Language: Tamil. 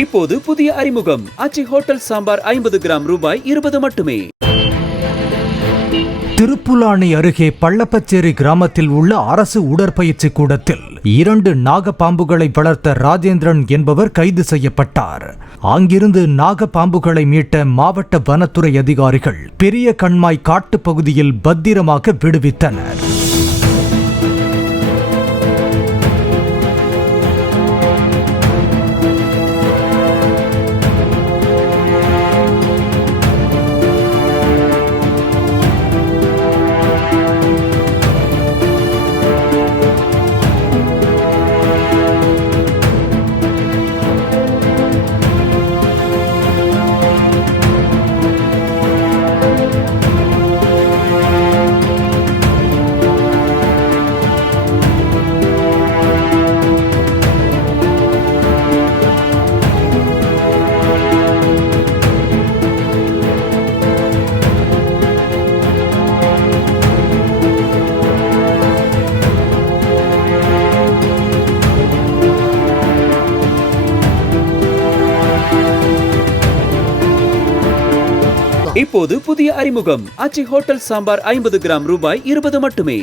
இப்போது புதிய அறிமுகம் ஆச்சி ஹோட்டல் சாம்பார் 50 கிராம் ரூபாய் 20 மட்டுமே. திருப்புலானி அருகே பள்ளப்பச்சேரி கிராமத்தில் உள்ள அரசு உடற்பயிற்சி கூடத்தில் 2 நாகப்பாம்புகளை வளர்த்த ராஜேந்திரன் என்பவர் கைது செய்யப்பட்டார். அங்கிருந்து நாகப்பாம்புகளை மீட்ட மாவட்ட வனத்துறை அதிகாரிகள் பெரிய கண்மாய் காட்டு பகுதியில் பத்திரமாக விடுவித்தனர். இப்போது புதிய அறிமுகம் ஆச்சி ஹோட்டல் சாம்பார் 50 கிராம் ரூபாய் 20 மட்டுமே.